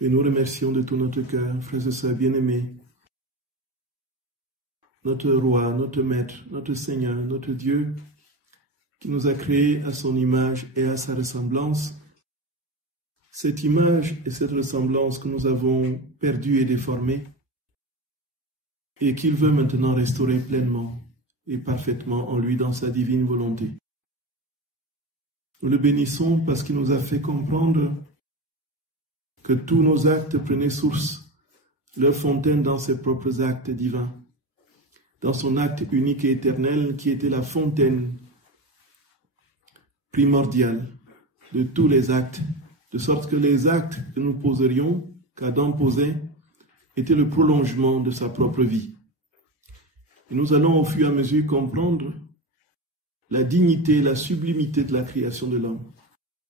Et nous remercions de tout notre cœur, frères et sœurs bien-aimés, notre Roi, notre Maître, notre Seigneur, notre Dieu, qui nous a créés à son image et à sa ressemblance. Cette image et cette ressemblance que nous avons perdue et déformée, et qu'il veut maintenant restaurer pleinement et parfaitement en lui dans sa divine volonté. Nous le bénissons parce qu'il nous a fait comprendre que tous nos actes prenaient source, leur fontaine dans ses propres actes divins, dans son acte unique et éternel qui était la fontaine primordiale de tous les actes, de sorte que les actes que nous poserions, qu'Adam posait, étaient le prolongement de sa propre vie. Et nous allons au fur et à mesure comprendre la dignité, la sublimité de la création de l'homme.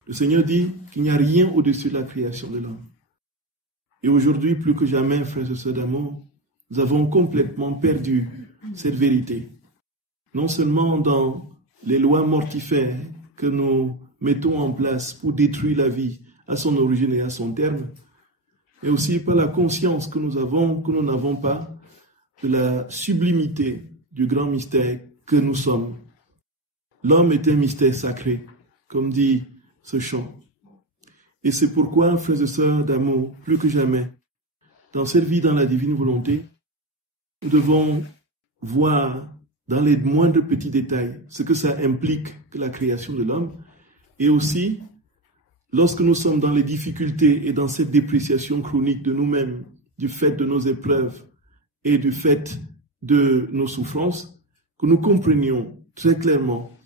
Le Seigneur dit qu'il n'y a rien au-dessus de la création de l'homme. Et aujourd'hui, plus que jamais, frères et sœurs d'amour, nous avons complètement perdu cette vérité. Non seulement dans les lois mortifères que nous mettons en place pour détruire la vie à son origine et à son terme, mais aussi par la conscience que nous avons, que nous n'avons pas, de la sublimité du grand mystère que nous sommes. L'homme est un mystère sacré, comme dit ce chant. Et c'est pourquoi, frères et sœurs d'amour, plus que jamais, dans cette vie, dans la divine volonté, nous devons voir dans les moindres petits détails ce que ça implique que la création de l'homme, et aussi, lorsque nous sommes dans les difficultés et dans cette dépréciation chronique de nous-mêmes, du fait de nos épreuves et du fait de nos souffrances, que nous comprenions très clairement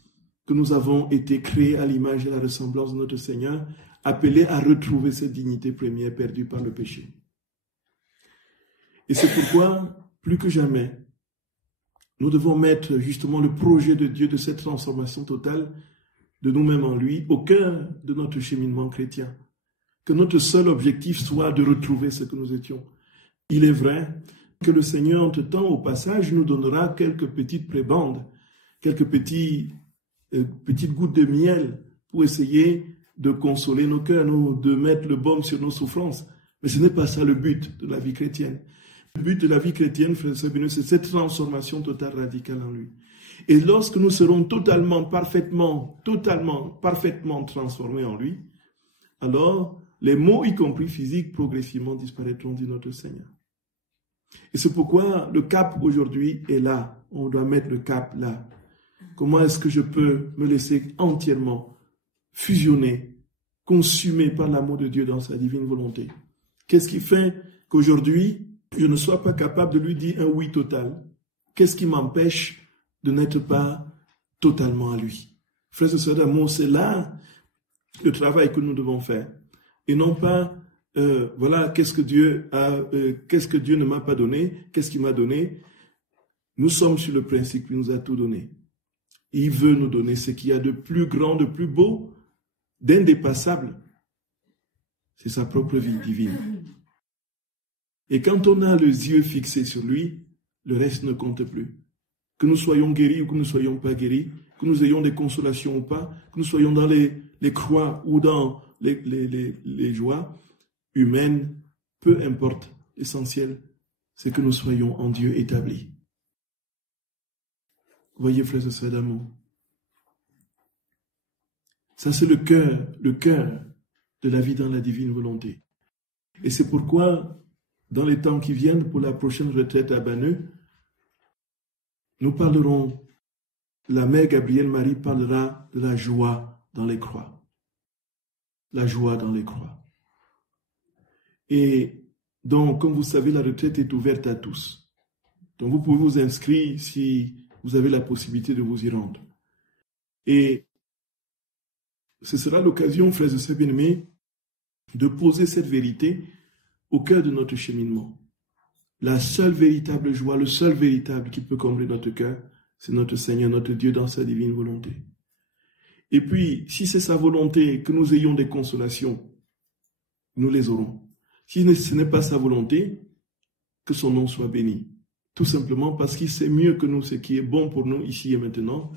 que nous avons été créés à l'image et à la ressemblance de notre Seigneur, appelés à retrouver cette dignité première perdue par le péché. Et c'est pourquoi, plus que jamais, nous devons mettre justement le projet de Dieu de cette transformation totale de nous-mêmes en lui au cœur de notre cheminement chrétien. Que notre seul objectif soit de retrouver ce que nous étions. Il est vrai que le Seigneur, entre-temps, au passage, nous donnera quelques petites prébandes, quelques petites gouttes de miel pour essayer de consoler nos cœurs, de mettre le baume sur nos souffrances. Mais ce n'est pas ça le but de la vie chrétienne. Le but de la vie chrétienne, frères et sœurs, c'est cette transformation totale, radicale en lui. Et lorsque nous serons totalement, parfaitement transformés en lui, alors les maux, y compris physiques, progressivement disparaîtront de notre Seigneur. Et c'est pourquoi le cap aujourd'hui est là. On doit mettre le cap là. Comment est-ce que je peux me laisser entièrement fusionner, consumé par l'amour de Dieu dans sa divine volonté? Qu'est-ce qui fait qu'aujourd'hui, je ne sois pas capable de lui dire un oui total? Qu'est-ce qui m'empêche de n'être pas totalement à lui? Frères et sœurs d'amour, c'est là le travail que nous devons faire. Et non pas, voilà, qu'est-ce que Dieu ne m'a pas donné, qu'est-ce qu'il m'a donné? Nous sommes sur le principe qu'il nous a tout donné. Il veut nous donner ce qu'il y a de plus grand, de plus beau, d'indépassable. C'est sa propre vie divine. Et quand on a les yeux fixés sur lui, le reste ne compte plus. Que nous soyons guéris ou que nous ne soyons pas guéris, que nous ayons des consolations ou pas, que nous soyons dans les croix ou dans les joies humaines, peu importe. L'essentiel, c'est que nous soyons en Dieu établis. Voyez, frères et sœurs d'amour. Ça, c'est le cœur de la vie dans la divine volonté. Et c'est pourquoi, dans les temps qui viennent, pour la prochaine retraite à Banneux, nous parlerons, la mère Gabrielle Marie parlera de la joie dans les croix. La joie dans les croix. Et donc, comme vous savez, la retraite est ouverte à tous. Donc, vous pouvez vous inscrire si vous avez la possibilité de vous y rendre. Et ce sera l'occasion, frères et sœurs bien-aimés, de poser cette vérité au cœur de notre cheminement. La seule véritable joie, le seul véritable qui peut combler notre cœur, c'est notre Seigneur, notre Dieu dans sa divine volonté. Et puis, si c'est sa volonté que nous ayons des consolations, nous les aurons. Si ce n'est pas sa volonté, que son nom soit béni. Tout simplement parce qu'il sait mieux que nous ce qui est bon pour nous ici et maintenant.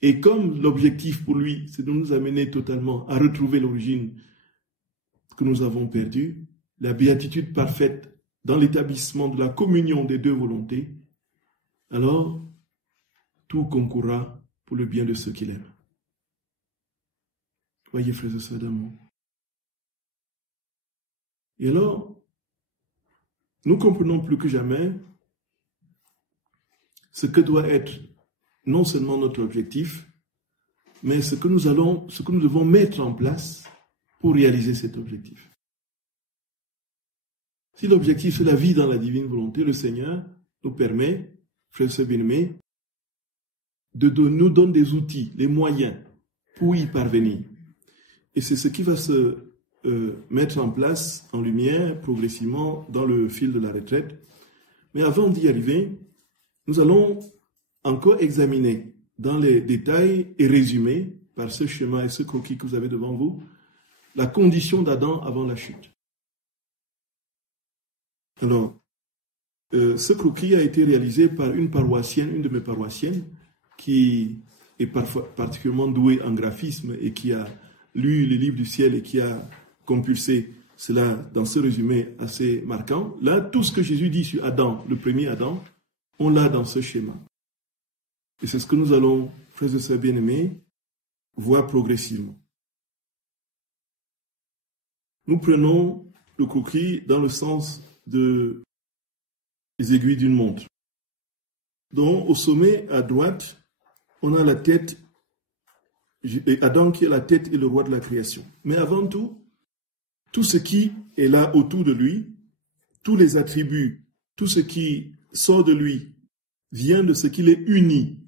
Et comme l'objectif pour lui, c'est de nous amener totalement à retrouver l'origine que nous avons perdue, la béatitude parfaite dans l'établissement de la communion des deux volontés, alors tout concourra pour le bien de ceux qui l'aiment. Voyez, frères et sœurs d'amour. Et alors, nous comprenons plus que jamais ce que doit être non seulement notre objectif, mais ce que nous devons mettre en place pour réaliser cet objectif. Si l'objectif c'est la vie dans la divine volonté, le Seigneur nous permet, frères et sœurs bien-aimés, nous donne des outils, les moyens pour y parvenir. Et c'est ce qui va se mettre en place en lumière progressivement dans le fil de la retraite. Mais avant d'y arriver, nous allons encore examiner dans les détails et résumer par ce schéma et ce croquis que vous avez devant vous, la condition d'Adam avant la chute. Alors, ce croquis a été réalisé par une de mes paroissiennes, qui est particulièrement douée en graphisme et qui a lu les livres du ciel et qui a compulsé cela dans ce résumé assez marquant. Là, tout ce que Jésus dit sur Adam, le premier Adam, on l'a dans ce schéma. Et c'est ce que nous allons, frères et sœurs bien-aimés, voir progressivement. Nous prenons le croquis dans le sens des aiguilles d'une montre. Donc, au sommet, à droite, on a la tête, Adam qui est la tête et le roi de la création. Mais avant tout ce qui est là autour de lui, tous les attributs, tout ce qui sort de lui, vient de ce qu'il est uni,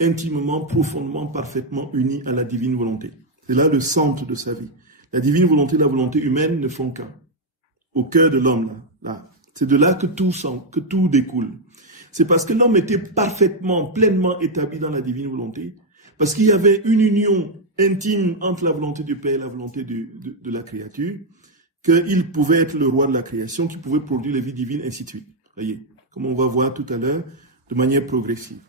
intimement, profondément, parfaitement uni à la divine volonté. C'est là le centre de sa vie. La divine volonté et la volonté humaine ne font qu'un. Au cœur de l'homme, là. C'est de là que tout découle. C'est parce que l'homme était parfaitement, pleinement établi dans la divine volonté, parce qu'il y avait une union intime entre la volonté du Père et la volonté de la créature, qu'il pouvait être le roi de la création, qui pouvait produire les vies divines, ainsi de suite. Voyez, comme on va voir tout à l'heure, de manière progressive.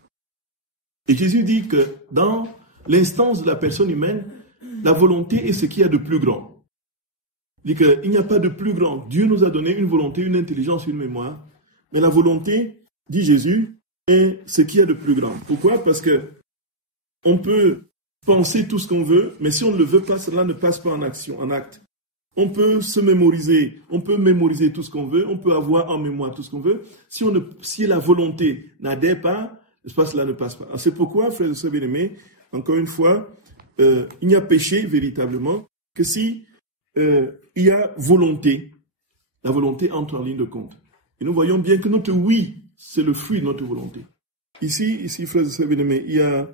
Et Jésus dit que dans l'instance de la personne humaine, la volonté est ce qu'il y a de plus grand. Il dit qu'il n'y a pas de plus grand. Dieu nous a donné une volonté, une intelligence, une mémoire. Mais la volonté, dit Jésus, est ce qu'il y a de plus grand. Pourquoi? Parce que on peut penser tout ce qu'on veut, mais si on ne le veut pas, cela ne passe pas en action, en acte. On peut se mémoriser, on peut mémoriser tout ce qu'on veut, on peut avoir en mémoire tout ce qu'on veut. Si la volonté n'adhère pas, cela ne passe pas. C'est pourquoi, frères et sœurs bien-aimés, encore une fois, il n'y a péché véritablement que si il y a volonté. La volonté entre en ligne de compte. Et nous voyons bien que notre oui, c'est le fruit de notre volonté. Ici, frères et sœurs bien-aimés, il y a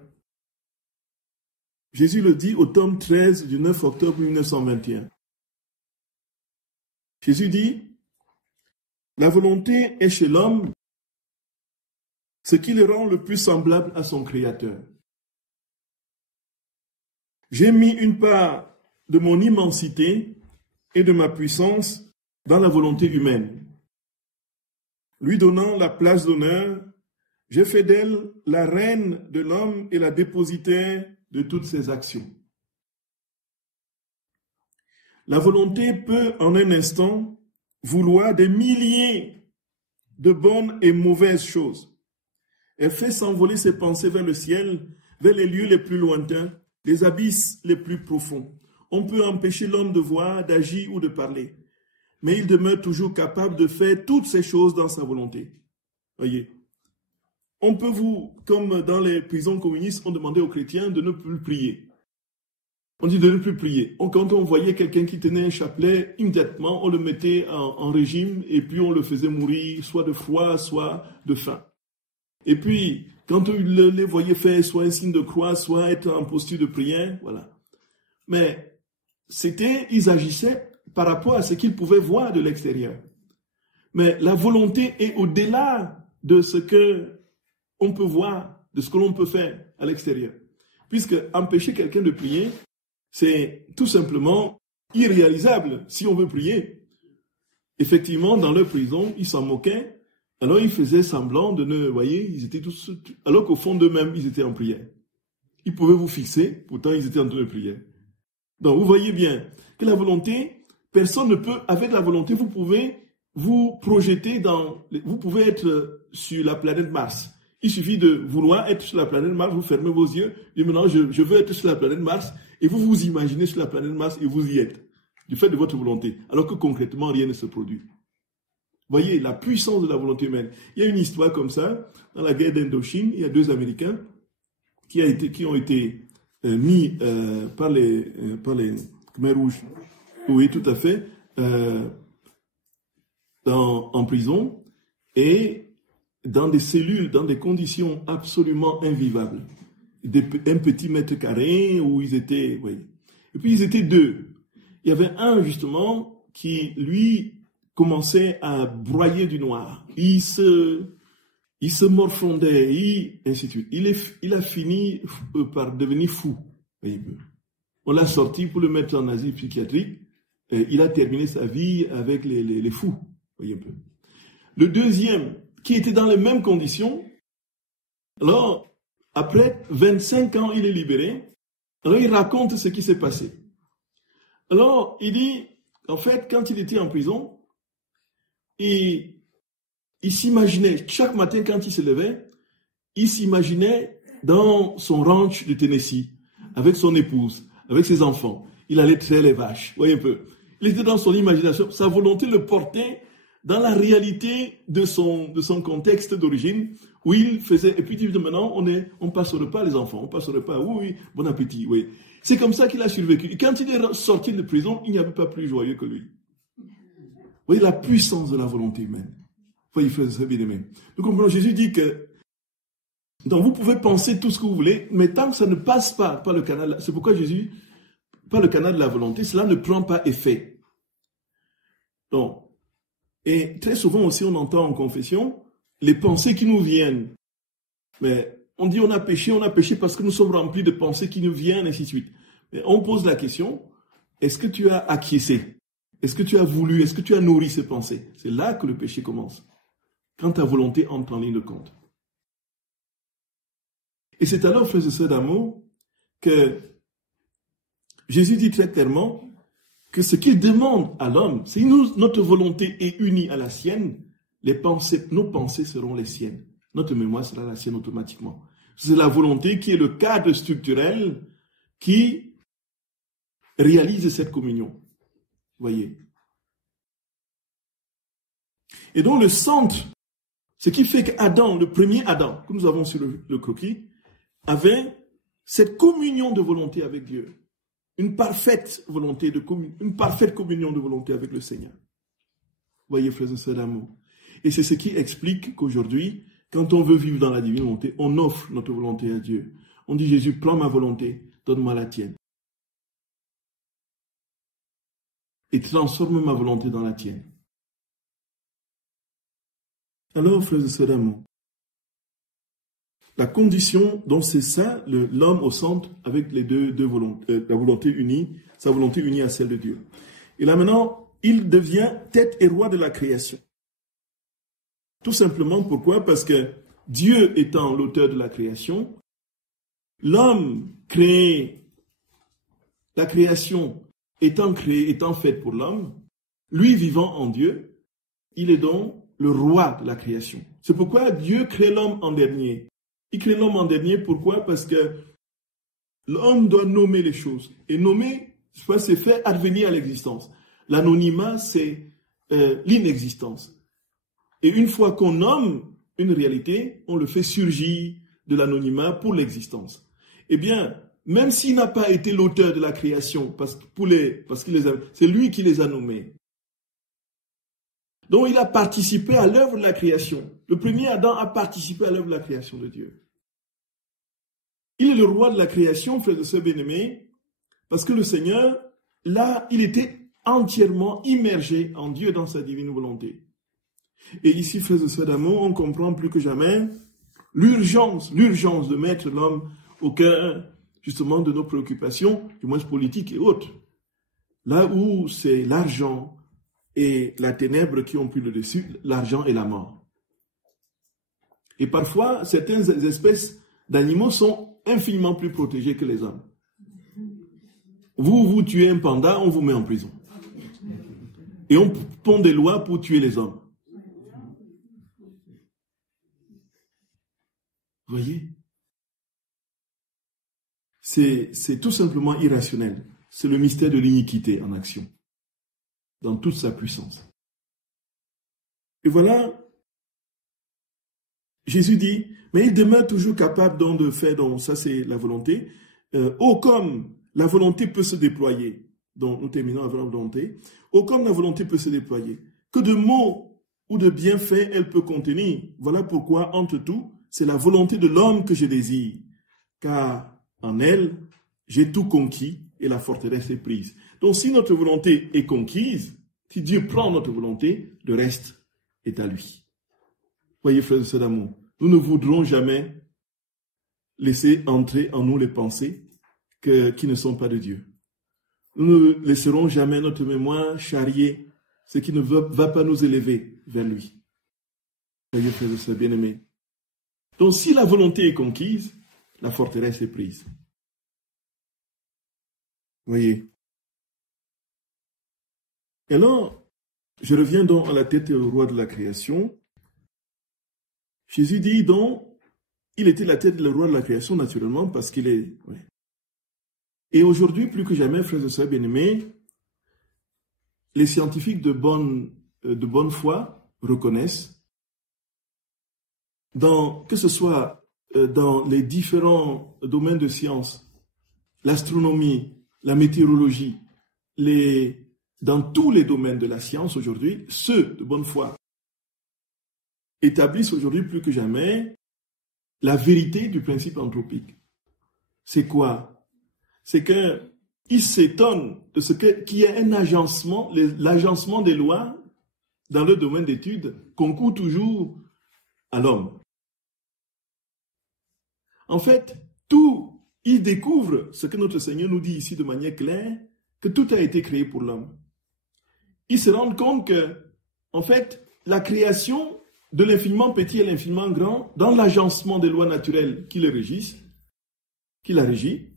Jésus le dit au tome 13 du 9 octobre 1921. Jésus dit, la volonté est chez l'homme ce qui le rend le plus semblable à son Créateur. J'ai mis une part de mon immensité et de ma puissance dans la volonté humaine. Lui donnant la place d'honneur, j'ai fait d'elle la reine de l'homme et la dépositaire de toutes ses actions. La volonté peut en un instant vouloir des milliers de bonnes et mauvaises choses. Elle fait s'envoler ses pensées vers le ciel, vers les lieux les plus lointains, les abysses les plus profonds. On peut empêcher l'homme de voir, d'agir ou de parler, mais il demeure toujours capable de faire toutes ces choses dans sa volonté. Voyez, on peut comme dans les prisons communistes, on demandait aux chrétiens de ne plus prier. On dit de ne plus prier. Quand on voyait quelqu'un qui tenait un chapelet, immédiatement, on le mettait en régime et puis on le faisait mourir soit de froid, soit de faim. Et puis, quand on les voyait faire soit un signe de croix, soit être en posture de prière, voilà. Mais ils agissaient par rapport à ce qu'ils pouvaient voir de l'extérieur. Mais la volonté est au-delà de ce que on peut voir, de ce que l'on peut faire à l'extérieur. Puisque empêcher quelqu'un de prier, c'est tout simplement irréalisable si on veut prier. Effectivement, dans leur prison, ils s'en moquaient. Alors, ils faisaient semblant de ne... Voyez, ils étaient tous... Alors qu'au fond d'eux-mêmes, ils étaient en prière. Ils pouvaient vous fixer, pourtant ils étaient en train de prier. Donc, vous voyez bien que la volonté personne ne peut, avec la volonté, vous pouvez vous projeter vous pouvez être sur la planète Mars. Il suffit de vouloir être sur la planète Mars, vous fermez vos yeux, et maintenant je veux être sur la planète Mars, et vous vous imaginez sur la planète Mars et vous y êtes, du fait de votre volonté, alors que concrètement rien ne se produit. Voyez la puissance de la volonté humaine. Il y a une histoire comme ça, dans la guerre d'Indochine, il y a 2 Américains qui ont été mis par les Khmers rouges, oui tout à fait, en prison, et dans des cellules, dans des conditions absolument invivables. Un petit mètre carré où ils étaient, oui. Et puis ils étaient 2. Il y avait un justement qui, lui, commençait à broyer du noir. Il se morfondait, et ainsi de suite. Il a fini par devenir fou. On l'a sorti pour le mettre en asile psychiatrique. Il a terminé sa vie avec les fous. Voyez un peu. Le deuxième, qui était dans les mêmes conditions, alors, après 25 ans, il est libéré. Alors, il raconte ce qui s'est passé. Alors, il dit, en fait, quand il était en prison, il s'imaginait, chaque matin quand il se levait, il s'imaginait dans son ranch de Tennessee, avec son épouse, avec ses enfants. Il allait traire les vaches, voyez un peu. Il était dans son imagination, sa volonté le portait dans la réalité de son contexte d'origine, où il faisait, et puis il dit maintenant, on passe au repas les enfants, on passe au repas, oui, bon appétit, oui. C'est comme ça qu'il a survécu. Et quand il est sorti de prison, il n'y avait pas plus joyeux que lui. Vous voyez la puissance de la volonté humaine. Voyez, frères et sœurs bien-aimés. Nous comprenons, Jésus dit que, donc vous pouvez penser tout ce que vous voulez, mais tant que ça ne passe pas par le canal, c'est pourquoi Jésus, par le canal de la volonté, cela ne prend pas effet. Donc, et très souvent aussi, on entend en confession les pensées qui nous viennent. Mais on dit on a péché parce que nous sommes remplis de pensées qui nous viennent, ainsi de suite. Mais on pose la question, est-ce que tu as acquiescé? Est-ce que tu as voulu? Est-ce que tu as nourri ces pensées? C'est là que le péché commence. Quand ta volonté entre en ligne de compte. Et c'est alors, frères et sœurs d'amour, que Jésus dit très clairement que ce qu'il demande à l'homme, si notre volonté est unie à la sienne, nos pensées seront les siennes. Notre mémoire sera la sienne automatiquement. C'est la volonté qui est le cadre structurel qui réalise cette communion. Voyez. Et donc le centre, ce qui fait qu'Adam, le premier Adam, que nous avons sur le croquis, avait cette communion de volonté avec Dieu. Une parfaite une parfaite communion de volonté avec le Seigneur. Voyez, frères et sœurs d'amour. Et c'est ce qui explique qu'aujourd'hui, quand on veut vivre dans la divine volonté, on offre notre volonté à Dieu. On dit, Jésus, prends ma volonté, donne-moi la tienne. Et transforme ma volonté dans la tienne. Alors, frères et sœurs d'amour, la condition, donc c'est ça, l'homme au centre, avec les deux volontés, la volonté unie, sa volonté unie à celle de Dieu. Et là maintenant, il devient tête et roi de la création. Tout simplement, pourquoi? Parce que Dieu étant l'auteur de la création, l'homme créé, la création étant créée, étant faite pour l'homme, lui vivant en Dieu, il est donc le roi de la création. C'est pourquoi Dieu crée l'homme en dernier. Il crée l'homme en dernier, pourquoi? Parce que l'homme doit nommer les choses. Et nommer, c'est faire advenir à l'existence. L'anonymat, c'est l'inexistence. Et une fois qu'on nomme une réalité, on le fait surgir de l'anonymat pour l'existence. Eh bien, même s'il n'a pas été l'auteur de la création, c'est lui qui les a nommés. Donc il a participé à l'œuvre de la création. Le premier Adam a participé à l'œuvre de la création de Dieu. Il est le roi de la création, frères et sœurs bien-aimés, parce que le Seigneur, là, il était entièrement immergé en Dieu dans sa divine volonté. Et ici, frères et sœurs d'amour, on comprend plus que jamais l'urgence de mettre l'homme au cœur, justement, de nos préoccupations, du moins politiques et autres. Là où c'est l'argent et la ténèbre qui ont pris le dessus, l'argent et la mort. Et parfois, certaines espèces d'animaux sont infiniment plus protégées que les hommes. Vous tuez un panda, on vous met en prison. Et on pond des lois pour tuer les hommes. Vous voyez? C'est tout simplement irrationnel. C'est le mystère de l'iniquité en action, dans toute sa puissance. Et voilà, Jésus dit, mais il demeure toujours capable donc de faire, donc ça c'est la volonté. Oh comme la volonté peut se déployer, donc nous terminons avec la volonté, oh comme la volonté peut se déployer, que de mots ou de bienfaits elle peut contenir. Voilà pourquoi, entre tout, c'est la volonté de l'homme que je désire, car en elle, j'ai tout conquis et la forteresse est prise. Donc si notre volonté est conquise, si Dieu prend notre volonté, le reste est à lui. Voyez, frères et sœurs d'amour, nous ne voudrons jamais laisser entrer en nous les pensées qui ne sont pas de Dieu. Nous ne laisserons jamais notre mémoire charrier ce qui ne va pas nous élever vers lui. Voyez, frères et sœurs bien-aimés. Donc si la volonté est conquise, la forteresse est prise. Voyez. Et alors, je reviens donc à la tête au roi de la création. Jésus dit donc, il était la tête, le roi de la création naturellement parce qu'il est... Ouais. Et aujourd'hui, plus que jamais, frères et sœurs bien-aimés, les scientifiques de bonne foi reconnaissent, que ce soit dans les différents domaines de science, l'astronomie, la météorologie, dans tous les domaines de la science aujourd'hui, ceux de bonne foi établissent aujourd'hui plus que jamais la vérité du principe anthropique. C'est quoi? C'est qu'ils s'étonnent de ce qu'il y ait un agencement, l'agencement des lois dans le domaine d'études concourt toujours à l'homme. En fait, ils découvrent ce que notre Seigneur nous dit ici de manière claire, que tout a été créé pour l'homme. Ils se rendent compte que, en fait, la création de l'infiniment petit à l'infiniment grand, dans l'agencement des lois naturelles qui la régit,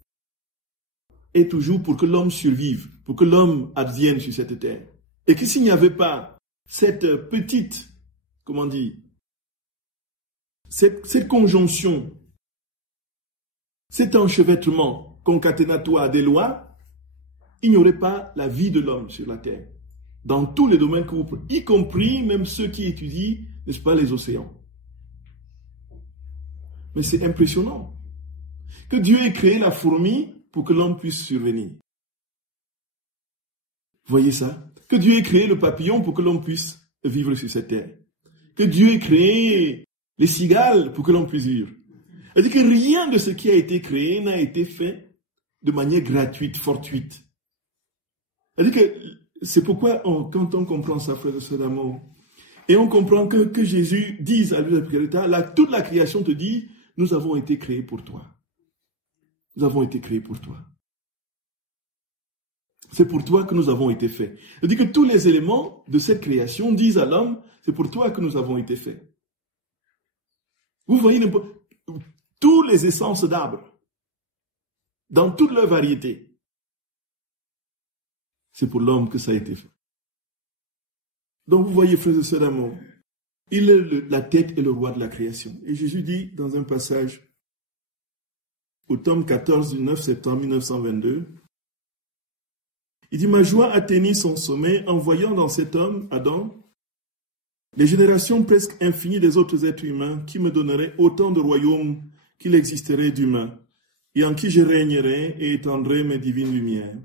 est toujours pour que l'homme survive, pour que l'homme advienne sur cette terre. Et que s'il n'y avait pas cette petite, cette conjonction, cet enchevêtrement concaténatoire des lois, il n'y aurait pas la vie de l'homme sur la terre. Dans tous les domaines que vous pouvez, y compris même ceux qui étudient, n'est-ce pas, les océans. Mais c'est impressionnant que Dieu ait créé la fourmi pour que l'homme puisse survenir. Voyez ça? Que Dieu ait créé le papillon pour que l'homme puisse vivre sur cette terre. Que Dieu ait créé les cigales pour que l'homme puisse vivre. C'est-à-dire que rien de ce qui a été créé n'a été fait de manière gratuite, fortuite. C'est-à-dire que c'est pourquoi quand on comprend ça, frère et sœur d'amour, et on comprend que Jésus dise à lui, toute la création te dit, nous avons été créés pour toi. Nous avons été créés pour toi. C'est pour toi que nous avons été faits. C'est-à-dire que tous les éléments de cette création disent à l'homme, c'est pour toi que nous avons été faits. Vous voyez toutes les essences d'arbres, dans toute leur variété. C'est pour l'homme que ça a été fait. Donc vous voyez, frères et sœurs d'amour, il est la tête et le roi de la création. Et Jésus dit dans un passage au tome 14 du 9 septembre 1922, il dit « Ma joie atteignit son sommet en voyant dans cet homme, Adam, les générations presque infinies des autres êtres humains qui me donneraient autant de royaumes qu'il existerait d'humains, et en qui je régnerais et étendrais mes divines lumières.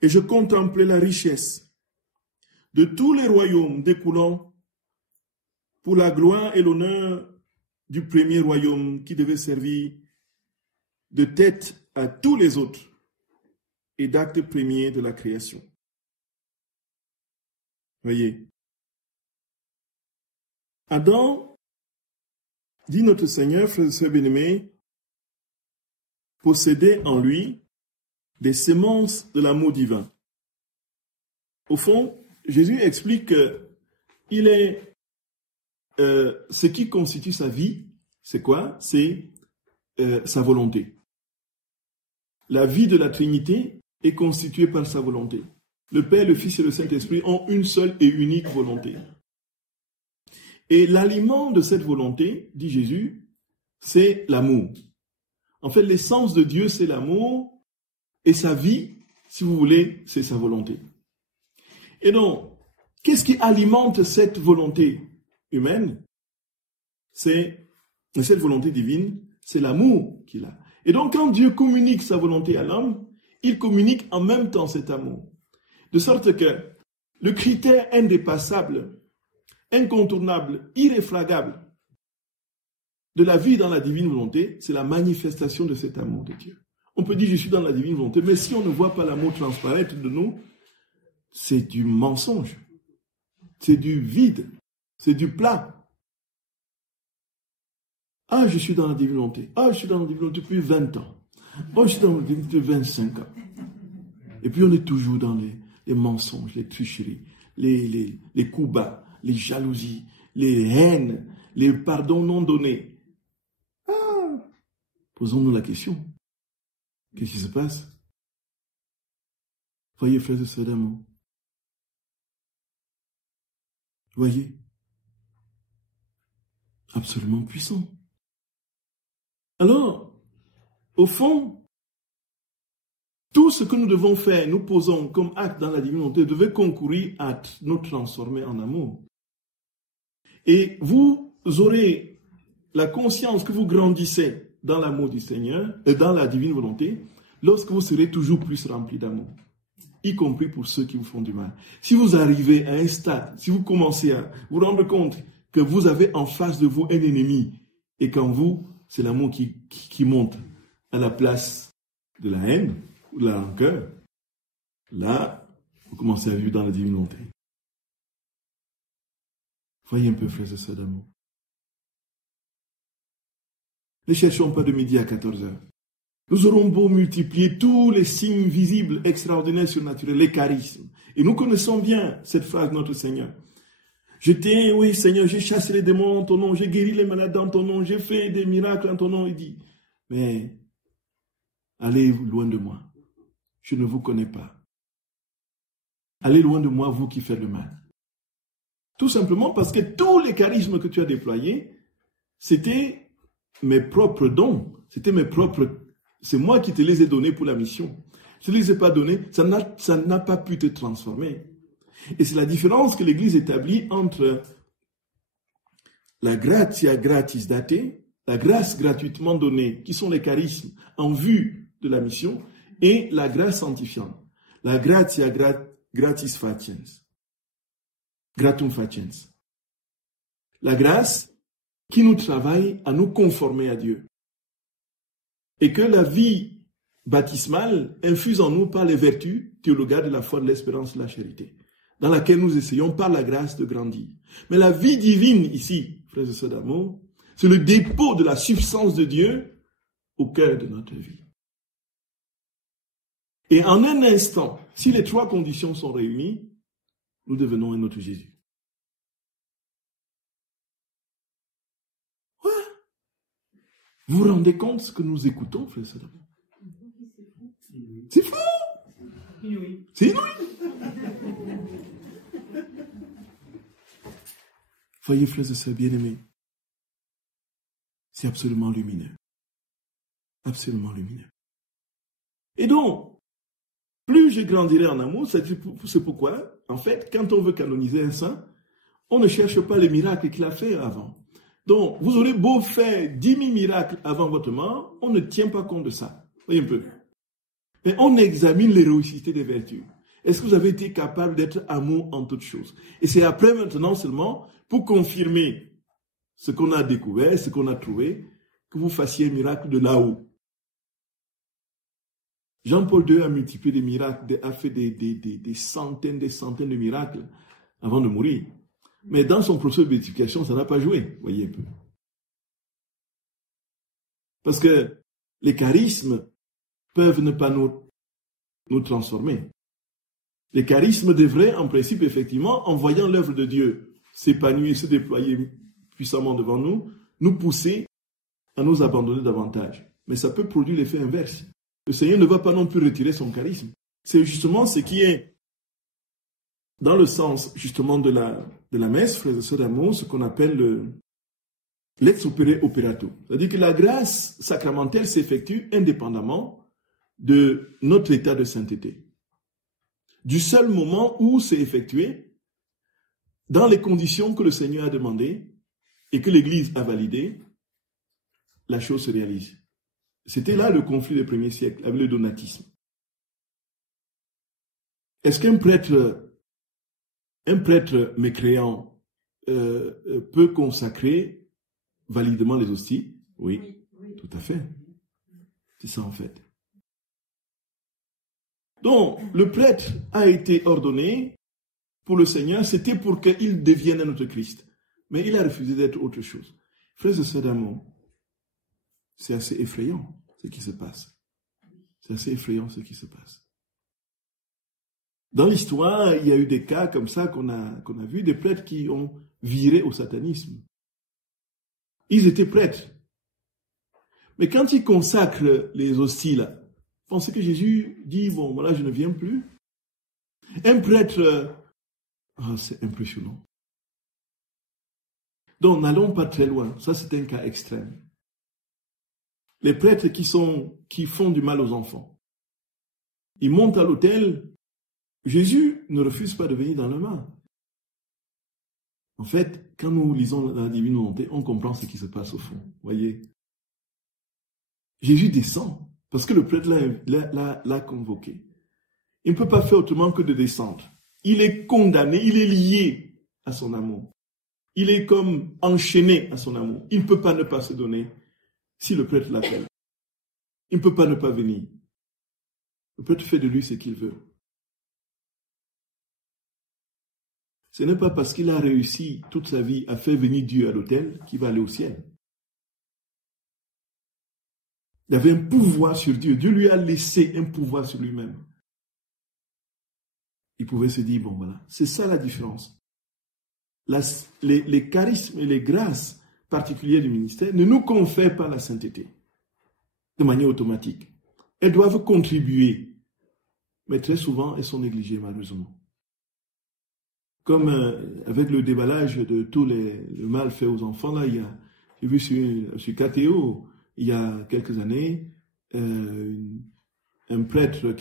Et je contemplais la richesse de tous les royaumes découlant pour la gloire et l'honneur du premier royaume qui devait servir de tête à tous les autres et d'acte premier de la création. » Voyez. Adam, dit notre Seigneur, frères et sœurs bien-aimés, possédait en lui des semences de l'amour divin. Au fond, Jésus explique qu'il est ce qui constitue sa vie, c'est quoi? C'est sa volonté. La vie de la Trinité est constituée par sa volonté. le Père, le Fils et le Saint-Esprit ont une seule et unique volonté. Et l'aliment de cette volonté, dit Jésus, c'est l'amour. En fait, l'essence de Dieu, c'est l'amour, et sa vie, si vous voulez, c'est sa volonté. Et donc, qu'est-ce qui alimente cette volonté humaine? Cette volonté divine, c'est l'amour qu'il a. Et donc, quand Dieu communique sa volonté à l'homme, il communique en même temps cet amour. De sorte que le critère indépassable, incontournable, irréfragable de la vie dans la divine volonté, c'est la manifestation de cet amour de Dieu. On peut dire je suis dans la divine volonté, mais si on ne voit pas l'amour transparaître de nous, c'est du mensonge, c'est du vide, c'est du plat. Ah, je suis dans la divine volonté. Ah, je suis dans la divine volonté depuis 20 ans. Oh, je suis dans la divine volonté depuis 25 ans. Et puis on est toujours dans les mensonges, les tricheries, les coups bas, les jalousies, les haines, les pardons non donnés. Ah, posons-nous la question. Qu'est-ce qui se passe? Voyez, frères et sœurs d'amour. Voyez, absolument puissant. Alors, au fond, tout ce que nous devons faire, nous posons comme acte dans la divine volonté, devait concourir à nous transformer en amour. Et vous aurez la conscience que vous grandissez dans l'amour du Seigneur et dans la divine volonté lorsque vous serez toujours plus remplis d'amour, y compris pour ceux qui vous font du mal. Si vous arrivez à un stade, si vous commencez à vous rendre compte que vous avez en face de vous un ennemi et qu'en vous, c'est l'amour qui monte à la place de la haine ou de la rancœur, là, vous commencez à vivre dans la divine volonté. Voyez un peu, frères et sœurs d'amour. Ne cherchons pas de midi à 14h. Nous aurons beau multiplier tous les signes visibles, extraordinaires, surnaturels, les charismes. Et nous connaissons bien cette phrase de notre Seigneur. Oui Seigneur, j'ai chassé les démons en ton nom, j'ai guéri les malades en ton nom, j'ai fait des miracles en ton nom. Il dit, mais allez loin de moi. Je ne vous connais pas. Allez loin de moi, vous qui faites le mal. Tout simplement parce que tous les charismes que tu as déployés, c'était mes propres dons. C'est moi qui te les ai donnés pour la mission. Je ne les ai pas donnés, ça n'a pas pu te transformer. Et c'est la différence que l'Église établit entre la gratia gratis date, la grâce gratuitement donnée, qui sont les charismes en vue de la mission, et la grâce sanctifiante, la gratia gratis faciens, gratum faciens. La grâce qui nous travaille à nous conformer à Dieu. Et que la vie baptismale infuse en nous par les vertus théologales de la foi, de l'espérance, de la charité, dans laquelle nous essayons par la grâce de grandir. Mais la vie divine ici, frères et sœurs d'amour, c'est le dépôt de la substance de Dieu au cœur de notre vie. Et en un instant, si les trois conditions sont réunies, nous devenons un autre Jésus. Ouais. Vous vous rendez compte ce que nous écoutons, frères et sœurs d'amour? C'est fou! C'est inouï! Voyez, frères et sœurs bien-aimés, c'est absolument lumineux. Absolument lumineux. Et donc, plus je grandirai en amour, c'est pourquoi, en fait, quand on veut canoniser un saint, on ne cherche pas les miracles qu'il a fait avant. Donc, vous aurez beau faire 10 000 miracles avant votre mort, on ne tient pas compte de ça. Voyez un peu. Mais on examine l'héroïcité des vertus. Est-ce que vous avez été capable d'être amour en toutes choses? Et c'est après maintenant seulement, pour confirmer ce qu'on a découvert, ce qu'on a trouvé, que vous fassiez un miracle de là-haut. Jean-Paul II a multiplié des miracles, a fait des centaines de miracles avant de mourir. Mais dans son processus de béatification, ça n'a pas joué, voyez un peu. Parce que les charismes peuvent ne pas nous transformer. Les charismes devraient, en principe, effectivement, en voyant l'œuvre de Dieu s'épanouir, se déployer puissamment devant nous, nous pousser à nous abandonner davantage. Mais ça peut produire l'effet inverse. Le Seigneur ne va pas non plus retirer son charisme. C'est justement ce qui est dans le sens justement de la messe, frères et sœurs d'amour, ce qu'on appelle l'ex opere operato. C'est-à-dire que la grâce sacramentelle s'effectue indépendamment de notre état de sainteté. Du seul moment où c'est effectué, dans les conditions que le Seigneur a demandées et que l'Église a validées, la chose se réalise. C'était là le conflit des premiers siècles avec le donatisme. Est-ce qu'un prêtre mécréant peut consacrer validement les hosties? Oui, tout à fait. C'est ça en fait. Donc, le prêtre a été ordonné pour le Seigneur, c'était pour qu'il devienne notre Christ. Mais il a refusé d'être autre chose. Frères et sœurs d'amour, c'est assez effrayant ce qui se passe. C'est assez effrayant ce qui se passe. Dans l'histoire, il y a eu des cas comme ça qu'on a vu, des prêtres qui ont viré au satanisme. Ils étaient prêtres. Mais quand ils consacrent les hosties, là, pensez que Jésus dit, bon, voilà, je ne viens plus. Un prêtre, c'est impressionnant. Donc, n'allons pas très loin. Ça, c'est un cas extrême. Les prêtres qui font du mal aux enfants. Ils montent à l'autel. Jésus ne refuse pas de venir dans le mal. En fait, quand nous lisons la divine volonté, on comprend ce qui se passe au fond. Voyez. Jésus descend parce que le prêtre l'a convoqué. Il ne peut pas faire autrement que de descendre. Il est condamné, il est lié à son amour. Il est comme enchaîné à son amour. Il ne peut pas ne pas se donner si le prêtre l'appelle. Il ne peut pas ne pas venir. Le prêtre fait de lui ce qu'il veut. Ce n'est pas parce qu'il a réussi toute sa vie à faire venir Dieu à l'autel qu'il va aller au ciel. Il avait un pouvoir sur Dieu. Dieu lui a laissé un pouvoir sur lui-même. Il pouvait se dire, bon voilà, c'est ça la différence. Les charismes et les grâces particulières du ministère ne nous confèrent pas la sainteté de manière automatique. Elles doivent contribuer, mais très souvent, elles sont négligées malheureusement. Comme avec le déballage de tout le mal fait aux enfants, là, j'ai vu sur KTO, il y a quelques années, un prêtre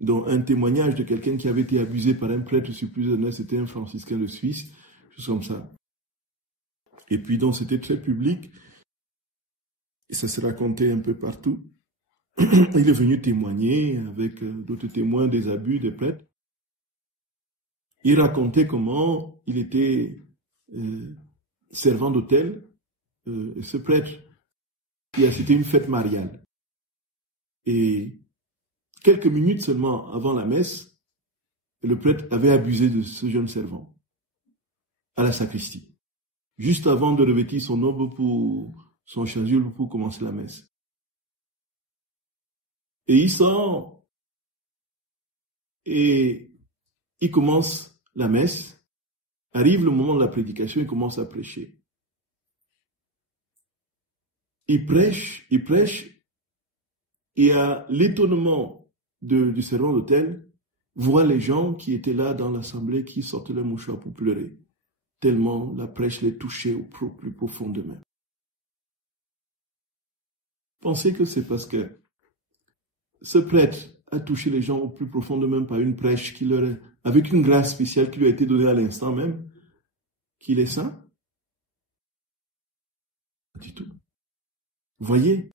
dont un témoignage de quelqu'un qui avait été abusé par un prêtre sur plusieurs années, c'était un franciscain de Suisse, chose comme ça. Et puis donc c'était très public, et ça se racontait un peu partout. Il est venu témoigner avec d'autres témoins des abus des prêtres. Il racontait comment il était servant d'hôtel, et ce prêtre, c'était une fête mariale. Et quelques minutes seulement avant la messe, le prêtre avait abusé de ce jeune servant à la sacristie, juste avant de revêtir son aube pour son chasuble pour commencer la messe. Et il sort et il commence la messe. Arrive le moment de la prédication, il commence à prêcher. Il prêche, et à l'étonnement du servant d'hôtel, voit les gens qui étaient là dans l'assemblée qui sortaient leur mouchoir pour pleurer, tellement la prêche les touchait au plus profond d'eux-mêmes. Pensez que c'est parce que ce prêtre a touché les gens au plus profond d'eux-mêmes par une prêche avec une grâce spéciale qui lui a été donnée à l'instant même, qu'il est saint? Pas du tout. Voyez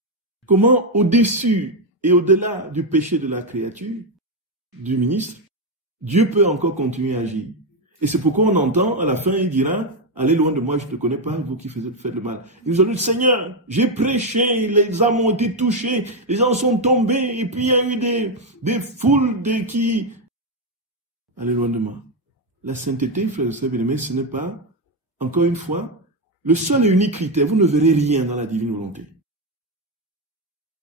comment au-dessus et au-delà du péché de la créature, du ministre, Dieu peut encore continuer à agir. Et c'est pourquoi on entend, à la fin, il dira, allez loin de moi, je ne te connais pas, vous qui faites le mal. Il nous a dit, Seigneur, j'ai prêché, les âmes ont été touchées, les gens sont tombés, et puis il y a eu des foules qui... Allez loin de moi. La sainteté, frères et sœurs bien-aimés, ce n'est pas, encore une fois, le seul et unique critère. Vous ne verrez rien dans la divine volonté.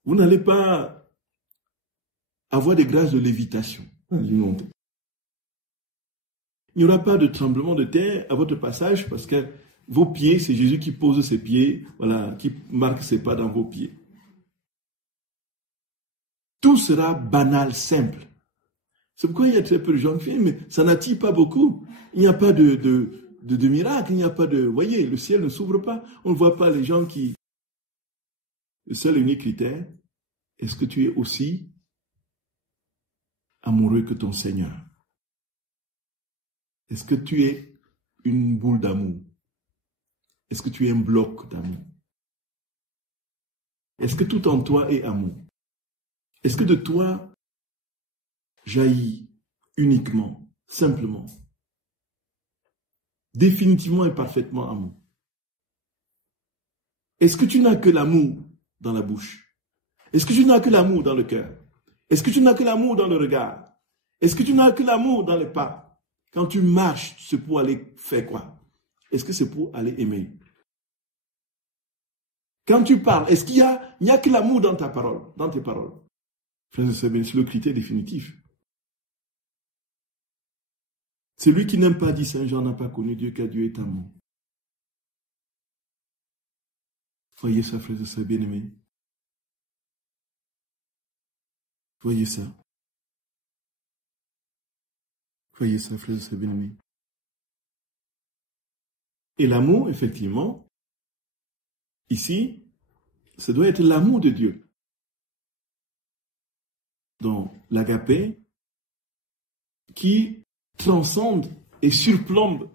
Vous n'allez pas avoir des grâces de lévitation dans la divine volonté. Il n'y aura pas de tremblement de terre à votre passage parce que vos pieds, c'est Jésus qui pose ses pieds, voilà, qui marque ses pas dans vos pieds. Tout sera banal, simple. C'est pourquoi il y a très peu de gens qui font, mais ça n'attire pas beaucoup. Il n'y a pas de miracle, il n'y a pas de... Vous voyez, le ciel ne s'ouvre pas. On ne voit pas les gens qui... Le seul et unique critère, est-ce que tu es aussi amoureux que ton Seigneur? Est-ce que tu es une boule d'amour? Est-ce que tu es un bloc d'amour? Est-ce que tout en toi est amour? Est-ce que de toi jaillit uniquement, simplement, définitivement et parfaitement amour? Est-ce que tu n'as que l'amour dans la bouche? Est-ce que tu n'as que l'amour dans le cœur? Est-ce que tu n'as que l'amour dans le regard? Est-ce que tu n'as que l'amour dans les pas? Quand tu marches, c'est pour aller faire quoi? Est-ce que c'est pour aller aimer? Quand tu parles, est-ce qu'il n'y a que l'amour dans ta parole, dans tes paroles? Frères et sœurs, c'est le critère définitif. Celui qui n'aime pas, dit Saint Jean, n'a pas connu Dieu, car Dieu est amour. Voyez ça, frères et sœurs bien-aimés. Voyez ça. Voyez ça, frères et sœurs bien-aimés. Et l'amour, effectivement, ici, ça doit être l'amour de Dieu. Donc, l'agapé, qui transcende et surplombe